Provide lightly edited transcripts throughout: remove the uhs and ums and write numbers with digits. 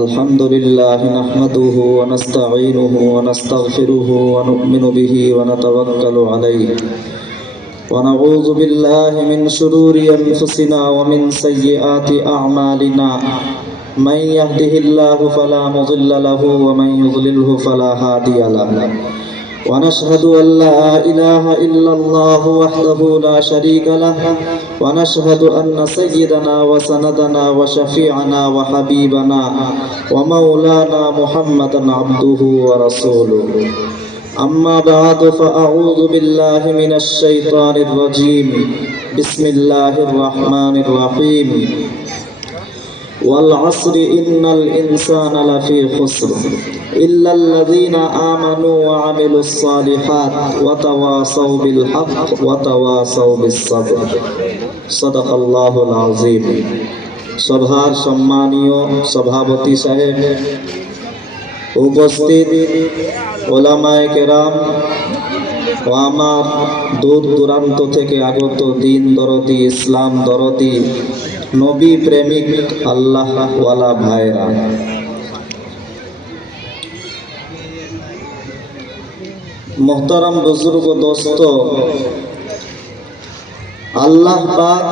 الحمد لله نحمده ونستعينه ونستغفره ونؤمن به ونتوكل عليه ونعوذ بالله من شرور أنفسنا ومن سيئات أعمالنا من يهده الله فلا مضل له ومن يضلله فلا هادي له ونشهد أن لا إله إلا الله وحده لا شريك له ونشهد أن سيدنا وسندنا وشفيعنا وحبيبنا ومولانا محمدا عبده ورسوله أما بعد فأعوذ بالله من الشيطان الرجيم بسم الله الرحمن الرحيم والعصر إن الإنسان لفي خسر إلا الذين آمنوا وعملوا الصالحات وتواصوا بالحق وتواصوا بالصبر صدق الله العظيم। সভার সম্মানীয় সভাপতি সাহেব, উপস্থিত ওলামায়ে কেরাম ও আমার দূর দূরান্ত থেকে আগত দিন দরদি, ইসলাম দরদি, নবী প্রেমিক আল্লাহ ওয়ালা ভাইরা, মোহতারাম বুজুর্গ দোস্ত, আল্লাহ পাক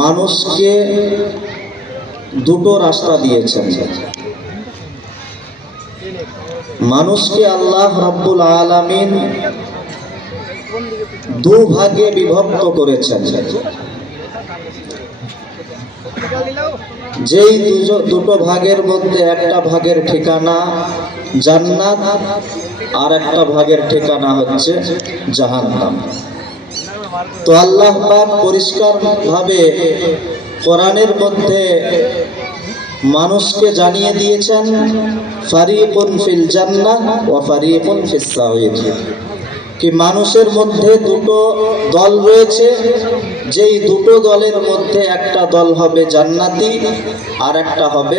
মানুষকে দুটো রাস্তা দিয়েছেন। মানুষকে আল্লাহ রাব্বুল আলামিন দু ভাগে বিভক্ত করেছেন। যেই দুটো ভাগের মধ্যে একটা ভাগের ঠিকানা জান্নাত আর একটা ভাগের ঠিকানা হচ্ছে জাহান্নাম। তো আল্লাহ পাক পরিষ্কার ভাবে কোরআনের মধ্যে মানুষকে জানিয়ে দিয়েছেন ফারিকুন ফিল জান্নাহ ওয়া ফারিকুন ফিস সাঈর, কি মানুষের মধ্যে দুটো দল রয়েছে। যেই দুটো দলের মধ্যে একটা দল হবে জান্নাতি আর একটা হবে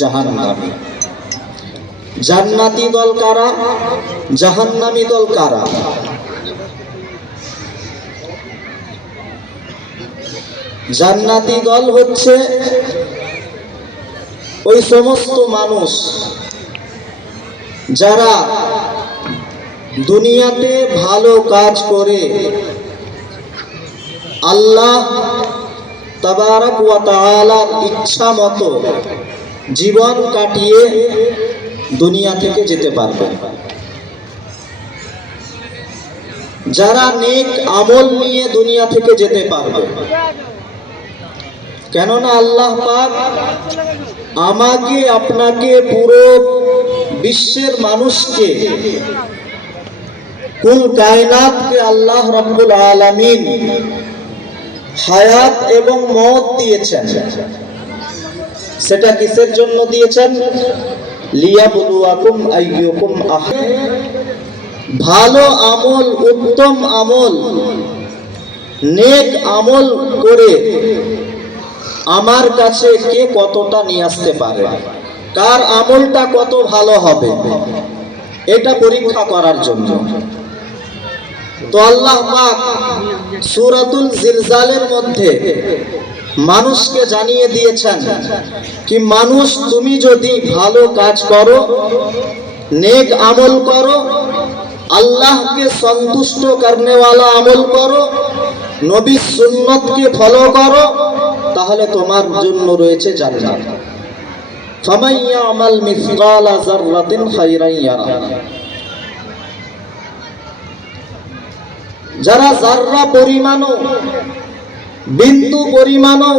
জাহান্নামী। জান্নাতি দল কারা, জাহান্নামী দল কারা? জান্নাতি দল হচ্ছে ওই সমস্ত মানুষ যারা দুনিয়াতে ভালো কাজ করে আল্লাহ তাবারাক ওয়া তাআলার ইচ্ছা মতো জীবন কাটিয়ে দুনিয়া থেকে যেতে পারবে। যারা নেক আমল নিয়ে দুনিয়া থেকে যেতে পারবে। কেননা আল্লাহ পাক আমাকে আপনাকে পুরো বিশ্বের মানুষকে, কুল কায়নাতকে আল্লাহ রাব্বুল আলামিন হায়াত এবং মওত দিয়েছেন। সেটা কিসের জন্য দিয়েছেন? লিয়াবলুয়াকুম আইয়ুকুম ভালো আমল, উত্তম আমল, নেক আমল করে আমার কাছে কে কতটা নিয়ে আসতে পারে, কার আমলটা কত ভালো হবে, এটা পরীক্ষা করার জন্য। তো আল্লাহ পাক সূরাতুল জিলজালের মধ্যে মানুষকে জানিয়ে দিয়েছেন কি মানুষ, তুমি যদি ভালো কাজ করো, নেক আমল করো, আল্লাহকে সন্তুষ্ট করনে ওয়ালা আমল করো, নবীর সুন্নতকে ফলো করো, তাহলে তোমার জন্য রয়েছে জান্নাত। ফামান ইয়ামাল মিসকালা যাররাতিন খায়রান ইয়ারা। যারা যাররা পরিমাণও, বিন্দু পরিমাণও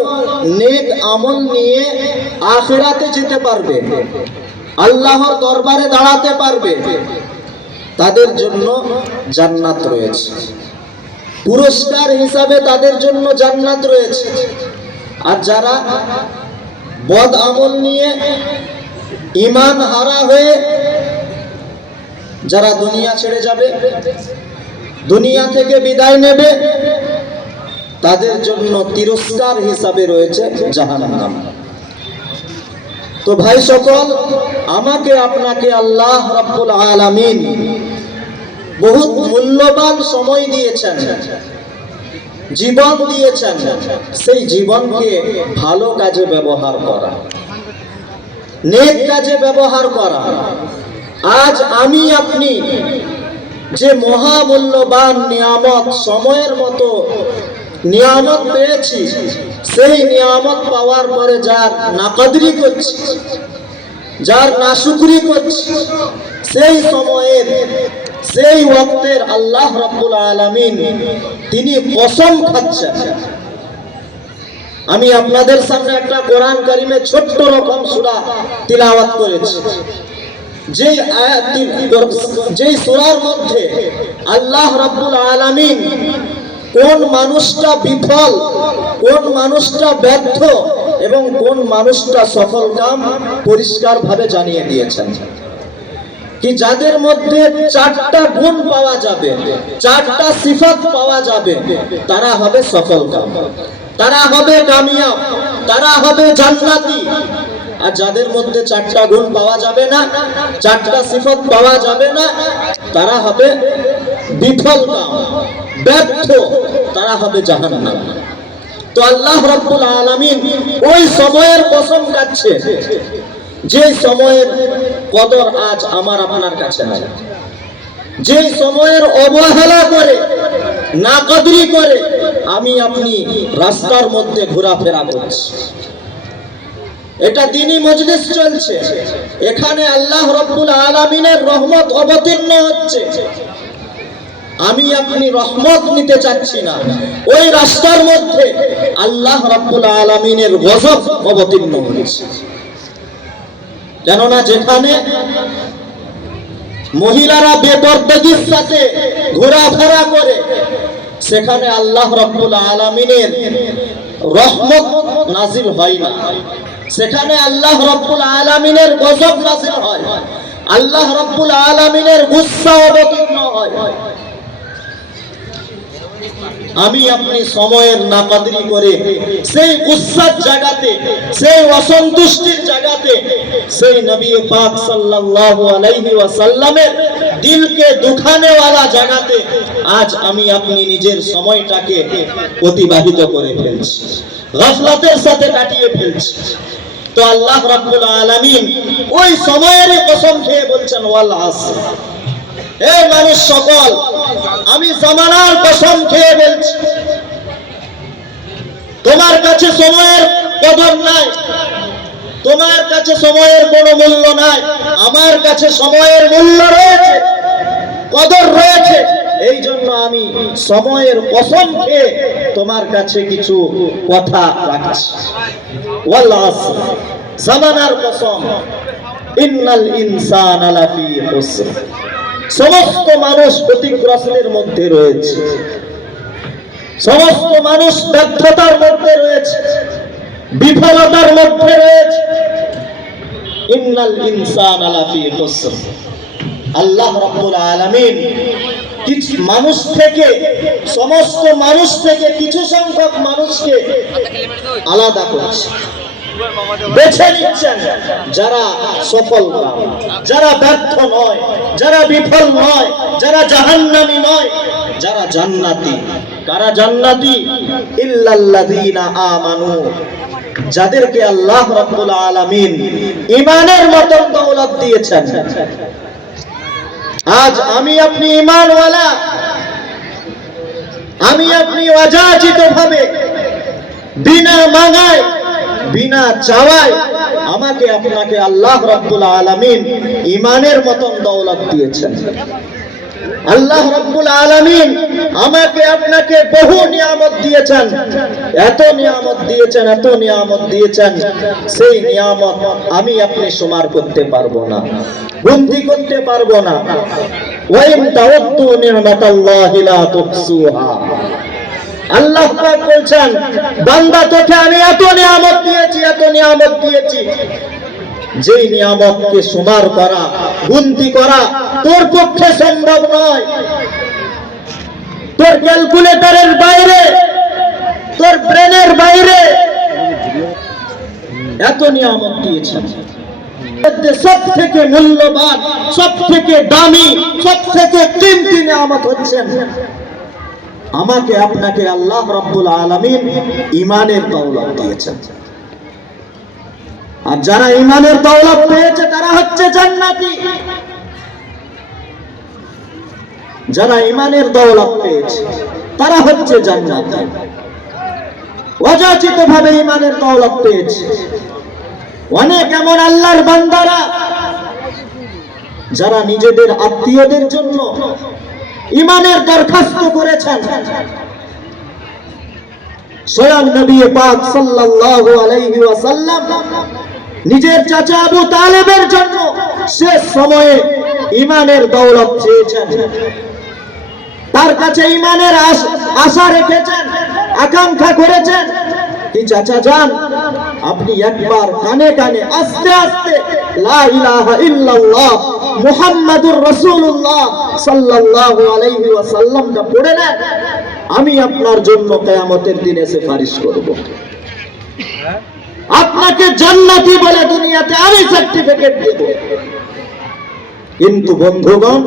নেক আমল নিয়ে আখিরাতে যেতে পারবে, আল্লাহর দরবারে দাঁড়াতে পারবে, তাদের জন্য জান্নাত রয়েছে। পুরস্কার হিসাবে তাদের জন্য জান্নাত রয়েছে। আর যারা বদ আমল নিয়ে ঈমান হারা হয়ে যারা দুনিয়া ছেড়ে যাবে, দুনিয়া থেকে বিদায় নেবে, তাদের জন্য তিরস্কার হিসাবে রয়েছে জাহান্নাম। তো ভাই সকল, আমাকে আপনাকে আল্লাহ রাব্বুল আলামিন বহুত মূল্যবান সময় দিয়েছেন। জীবন দিয়েছেন, সেই জীবনকে ভালো কাজে ব্যবহার করা, নেক কাজে ব্যবহার করা। আজ আমি আপনি যে মহামূল্যবান নিয়ামত, সময়ের মতো নিয়ামত পেয়েছি, সেই নিয়ামত পাওয়ার পরে যার নাকদরি করছি, যার নাশুকরি করছি, সেই সময়ের সেই ওয়াক্তের আল্লাহ রাব্বুল আলামিন তিনি কসম খাচ্ছেন। আমি আপনাদের সামনে একটা কোরআন কারিমে ছোট্ট রকম সূরা তিলাওয়াত করেছি, যেই সূরার মধ্যে আল্লাহ রাব্বুল আলামিন কোন মানুষটা বিফল, কোন মানুষটা ব্যর্থ এবং কোন মানুষটা সফল কাম পরিষ্কারভাবে জানিয়ে দিয়েছেন। কি যাদের মধ্যে চারটা গুণ পাওয়া যাবে, চারটা সিফাত পাওয়া যাবে, তারা হবে সফল কাম, তারা হবে কামিয়াব, তারা হবে জান্নাতি। আর যাদের মধ্যে চারটা গুণ পাওয়া যাবে না, চারটা সিফাত পাওয়া যাবে না, তারা হবে বিফল কাম, ব্যর্থ, তারা হবে জাহান্নাম। তো আল্লাহ রাব্বুল আলামিন ওই সময়ের কসম খাচ্ছে যে সময়ের কদর আজ আমার আপনার কাছে নাই, যে সময়ের অবহেলা করে, নাকদরি করে আমি আপনি রাস্তার মধ্যে ঘোরাফেরা করছি। এটা দ্বীনি মজলিস চলছে, এখানে আল্লাহ রাব্বুল আলামিনের রহমত অবতীর্ণ হচ্ছে, আমি আপনি রহমত নিতে চাচ্ছি না, ওই রাস্তার মধ্যে আল্লাহ রাব্বুল আলামিনের গজব অবতীর্ণ হচ্ছে। কেননা যেখানে মহিলারা বেপরদাগির সাথে ঘোরাফেরা করে, সেখানে আল্লাহ রাব্বুল আলামিনের রহমত নাজিল হয় না, সেখানে আল্লাহ রাব্বুল আলামিনের গজব নাজিল হয়, আল্লাহ রাব্বুল আলামিনের গুসা অবতীর্ণ হয়। আমি আপনি সময়ের নাকদরি করে সেই গুসার জায়গাতে, সেই অসন্তুষ্টির জায়গাতে, সেই নবী পাক সাল্লাল্লাহু আলাইহি ওয়াসাল্লামের দিলকে দুখানে ওয়ালা জায়গাতে আজ আমি আপনি নিজের সময়টাকে অতিবাহিত করে ফেলছি, গাফলাতের সাথে কাটিয়ে ফেলছি। তো আল্লাহ রাব্বুল আলামিন ওই সময়ের কসম খেয়ে বলছেন ওয়াল আসর, হে মানুষ সকল, আমি জামানার কসম খেয়ে বলছি, তোমার কাছে সময়ের কদর নাই, তোমার কাছে সময়ের কোনো মূল্য নাই, আমার কাছে সময়ের মূল্য রয়েছে, কদর রয়েছে। এই জন্য আমি সময়ের কসম খেয়ে তোমার কাছে কিছু কথা রাখছি। ওয়াল আসর, জামানার কসম, ইন্নাল ইনসানা লাফি খুসর, সমস্ত মানুষ ক্ষতিগ্রস্তের মধ্যে রয়েছে, সমস্ত মানুষ ব্যর্থতার মধ্যে রয়েছে, বিফলতার মধ্যে রয়েছে। ইন্নাল ইনসানা লাফি খুসর, আল্লাহ রাব্বুল আলামিন কিছু মানুষ থেকে, সমস্ত মানুষ থেকে কিছু সংখ্যক মানুষকে আলাদা করছে, বেছে নিচ্ছেন, যারা সফল কাম, যারা ব্যর্থ নয়, যারা বিফল নয়, যারা জাহান্নামী নয়, যারা জান্নাতি। কারা জান্নাতি? ইল্লাল্লাযীনা আমানু, যাদেরকে আল্লাহ রাব্বুল আলামিন ঈমানের মতন দৌলত দিয়েছেন। আজ আমি আপনি ঈমানওয়ালা, আমি আপনি অযাচিত ভাবে, বিনা মাঙ্গায়, বিনা চাওয়ায় আমাকে আপনাকে আল্লাহ রাব্বুল আলামিন ঈমানের মতন দৌলত দিয়েছেন। আল্লাহ রাব্বুল আলামিন আমাকে আপনাকে বহু নিয়ামত দিয়েছেন, এত নিয়ামত দিয়েছেন, এত নিয়ামত দিয়েছেন, সেই নিয়ামত আমি আপনি শুমার করতে পারবো না, গণতি করতে পারবো না। ওয়া ইন তাউদ্দু নি'মাতাল্লাহি লা তুহসুহা, আল্লাহ পাক বলছেন, বান্দা তোকে আমি এত নিয়ামত দিয়েছি, এত নিয়ামত দিয়েছি, যেই নিয়ামতকে শুমার করা, গণতি করা তোর পক্ষে সম্ভব নয়, তোর ক্যালকুলেটরের বাইরে, তোর ব্রেনের বাইরে এত নিয়ামত দিয়েছেন। সব থেকে মূল্যবান, সব থেকে দামি, সব থেকে কিমতি নিয়ামত হচ্ছেন আমাকে আপনাকে আল্লাহ রাব্বুল আলামিন ঈমানের দৌলত দিয়েছেন। আর যারা ঈমানের দৌলত পেয়েছে তারা হচ্ছে জান্নাতি। যারা ঈমানের দৌলত পেয়েছে তারা হচ্ছে জান্নাতি। অযাচিত ভাবে ঈমানের দৌলত পেয়েছে। অনেক এমন আল্লাহর বান্দারা যারা নিজেদের আত্মীয়দের জন্য ঈমানের দরখাস্ত করেছেন, স্বয়ং নবী পাক সাল্লাল্লাহু আলাইহি ওয়াসাল্লাম নিজের চাচা আবু তালেবের জন্য শেষ সময়ে ঈমানের দৌলত চেয়েছেন। তার কাছে ঈমানের আশা রেখেছেন, আকাঙ্ক্ষা করেছেন কি চাচা যান আপনি একবার কানে কানে আস্তে আস্তে লা ইলাহা ইল্লাল্লাহ মুহাম্মাদুর রাসূলুল্লাহ সাল্লাল্লাহু আলাইহি ওয়াসাল্লামটা পড়ে নেন, আমি আপনার জন্য কিয়ামতের দিনে সুপারিশ করব। আপনাকে জান্নাতি বলে দুনিয়াতে আমি সার্টিফিকেট দেব। কিন্তু বন্ধুগণ,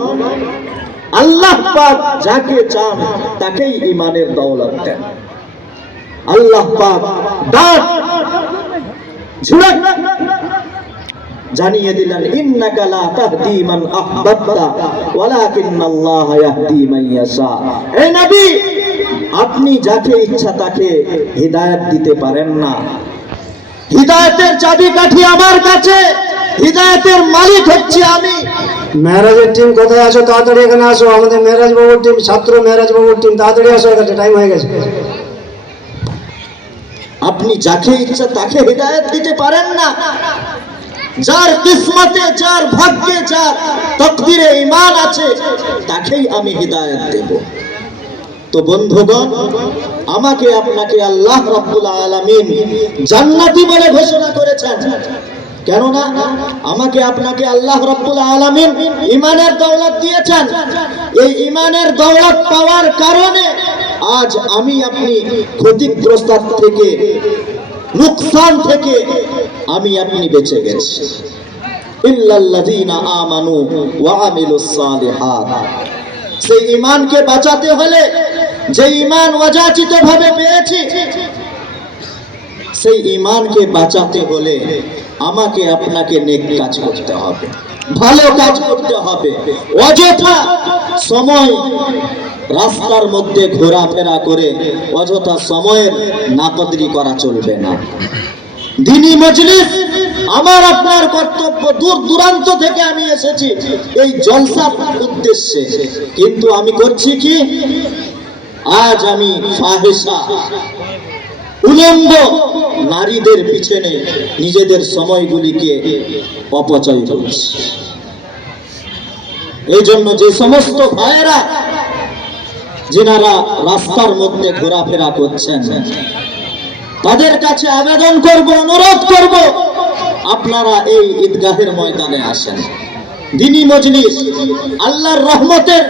আল্লাহ পাক যাকে চান তাকেই ঈমানের দৌলত দেন। আল্লাহ পাক দাঁত ঝুড়ে জানিয়ে দিলেন, ইন্নাকা লা তাহদি মান আহবাবতা ওয়ালাকিন্নাল্লাহ ইয়াহদি মান ইয়াশা। হে নবী, আপনি যাকে ইচ্ছা তাকে হিদায়াত দিতে পারেন না। হিদায়াতের চাবিকাঠি আমার কাছে, হিদায়াতের মালিক হচ্ছে আমি। মেহরাজের টিম কোথায় আছো? তাড়াতাড়ি এখানে আসো। আমাদের মেহরাজ বাবুর টিম, ছাত্র মেহরাজ বাবুর টিম, তাড়াতাড়ি আসো, এখানে টাইম হয়ে গেছে। আপনি যাকে ইচ্ছা তাকে হিদায়াত দিতে পারেন না। যার কিসমতে, যার ভাগ্যে, যার তাকদীরে ঈমান আছে তাকেই আমি হিদায়াত দেব। তো বন্ধুগণ, আমাকে আপনাকে আল্লাহ রাব্বুল আলামিন জান্নাতি বলে ঘোষণা করেছেন। কেননা আমাকে আপনাকে আল্লাহ রাব্বুল আলামিন ঈমানের দৌলত দিয়েছেন। এই ঈমানের দৌলত পাওয়ার কারণে আজ আমি আপনি ক্ষতিগ্রস্ত থেকে, নুকসান থেকে আমি আপনি বেঁচে গেছি। ইল্লাল্লাযীনা আমানু ওয়া আমিলুস সালিহাত। সেই ঈমানকে বাঁচাতে হলে, যে ঈমান অযাচিত ভাবে পেয়েছি, সেই ঈমানকে বাঁচাতে হলে আমাকে আপনাকে নেক কাজ করতে হবে, ভালো কাজ করতে হবে। অযথা সময় রাস্তার মধ্যে ঘোরাফেরা করে অযথা সময়ের নাকদরি করা চলবে না। দ্বীনি মজলিস আমার আপনার কর্তব্য। দূর দূরান্ত থেকে আমি এসেছি এই জলসার উদ্দেশ্যে, কিন্তু আমি করছি কি? আজ আমি ফাহিশা, উলঙ্গ নারীদের পিছনে নিজেদের সময়গুলিকে অপচয় করছি। এই জন্য যে সমস্ত ভাইয়েরা যিনারা রাস্তার মধ্যে ঘোরাফেরা করছেন, তাদের কাছে আবেদন করব, অনুরোধ করব, আপনারা এই ঈদগাহের ময়দানে আসেন। দ্বীনি মজলিস, আল্লাহর রহমতের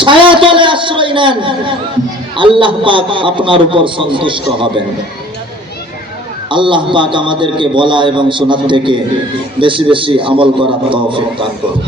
ছায়াতলে আশ্রয় নেন। আল্লাহ পাক আপনার উপর সন্তুষ্ট হবেন। আল্লাহ পাক আমাদেরকে বলা এবং শোনার থেকে বেশি বেশি আমল করার তৌফিক দান করুন।